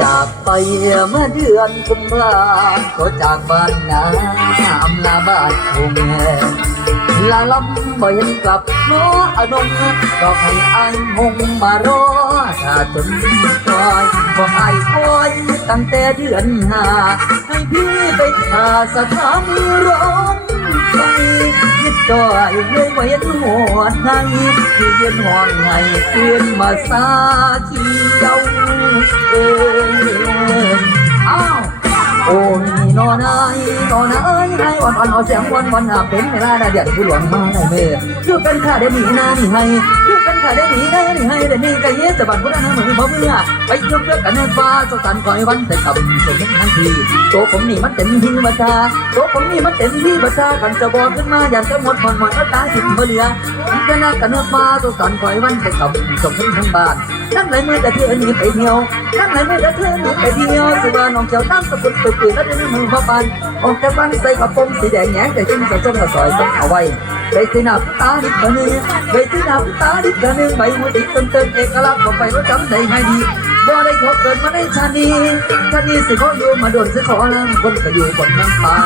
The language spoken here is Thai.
จากไปเมื่อเดือนกุมภาก็จากบ้านนาอำลาบ้านคงลาลำบ่เห็นกลับน้ออนงดอกให้อายมงมารอถ้าจนคอยบอกอายคอยตั้งแต่เดือนห้าให้พี่ไปหาสถานีรถไฟยึดจอยเลยบ่เห็นหัวใจที่เย็นห่วงให้เพื่อนมาสาเขียว นอนไอ้อ้วันวันเอาเสียงวันวันหาเป็นเวลาได้เดี๋ยวผู้หลวงมาได้เมื่อคือเป็นข้าได้หนีนานี่ให้คือเป็นข้าได้หนีได้นี่ให้แต่นี่ก็เย็ดจะบันพุทธนาเหมือนพ่อเมื่อไปยกเลิกกันในฟ้าสสันคอยวันแต่กับสมทั้งทีโตผมนี่มันเต็มที่บัตาโตผมนี่มันเต็มที่บัตากันจะบอกขึ้นมาอย่างจะหมดหมดหมดก็ตายถึงเบื่อมันจะนักกันในฟ้าสสันคอยวันแต่กับสมทั้งบ้าน นั่นไหนเมื่อแต่เธอหนีไปเที่ยวนั่นไหนเมื่อแต่เธอหนีไปเที่ยวสิว่าน้องเจ้าตั้งสกุลตุกตื่นแล้วได้มือมาปันออกจากบ้านใส่กระโปรงสีแดงแหงแต่จิ้มใส่ส้มกระสอยต้องเอาไว้ใบสีหน้าตาดิบกันนึงใบสีหน้าตาดิบกันนึงใบมือติดเติมเติมเอกลักษณ์ของไปว่าจำได้ให้ดีบ่ได้ขอเกิดมาในชาตินี้ชาตินี้สิขออยู่มาโดนสิขอแล้วคนก็อยู่บนน้ำตา